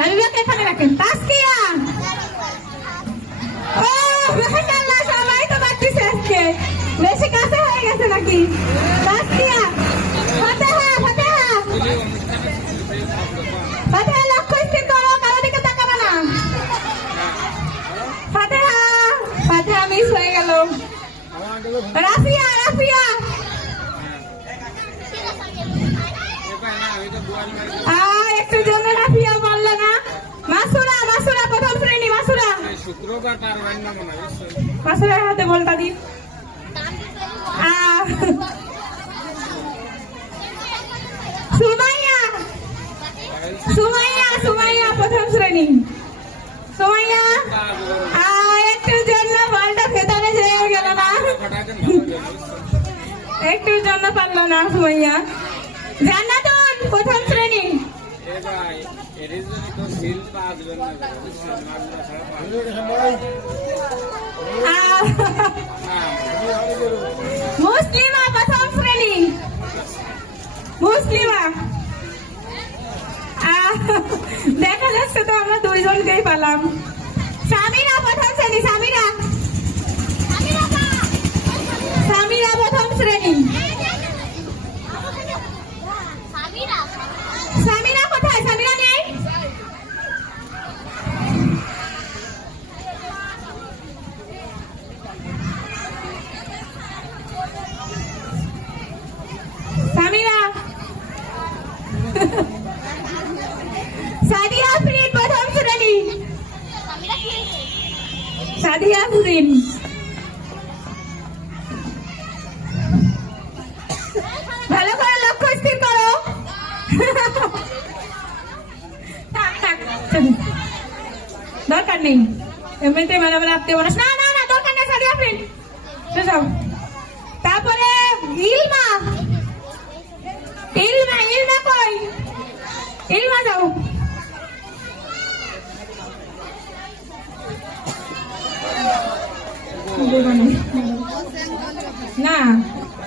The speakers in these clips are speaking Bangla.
লালিবাকে এখানে রাখেন। তাসকিয়া, ও মাশাআল্লাহ, সবাই তো পারতেছে আজকে, বেশি কাছে হয়ে গেছে নাকি? তাসকিয়া, ফাতেহা ফাতেহা ফাতেহা, লক্ষ্য স্থির করো, কারো দিকে তাকাবে না। ফাতেহা ফাতেহা মিস হয়ে গেল। রাফিয়া রাফিয়া, একটু জন্য রাফিয়া বললো না। মাসুরা মাসুরা, প্রথম শ্রেণী মাসুরা, মাসুরার হাতে বলটা দি। সুমাইয়া সুমাইয়া সুমাইয়া, প্রথম শ্রেণী সুমাইয়া, একটু জন্য বলটা ভেতরে যেয়ে গেল না, একটু জন্য পারলো না সুমাইয়া। জান্নাতুন, প্রথম শ্রেণী। মুসলিমা, প্রথম শ্রেণী মুসলিমা। দেখা যাচ্ছে তো আমরা দুইজনকেই পালাম। সামিরা, প্রথম শ্রেণী সামিরা, সামিরা প্রথম শ্রেণী। সামিরা কোথায়? সামিরা নেই? সামিরা। সাদিয়া আফরিন, প্রথম শ্রেণী। সাদিয়া আফরিন। ভালো করে লক্ষ্য স্থির করো। দরকার নেই, এমনিতে মানে আত্মীয় মানুষ। না না না, দরকার নেই। সাদিয়া আফরিন, যাও। তারপরে ইলমা, ইলমা ইলমা কই? ইলমা যাও। না,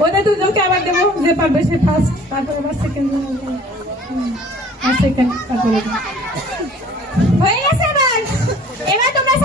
ওদের দুজনকে আবার দেবো, যে পারবে সে ফার্স্ট, তারপর আবার সেকেন্ড, সেকেন্ড, তারপরে হয়ে গেছে। এবার এবার তোমরা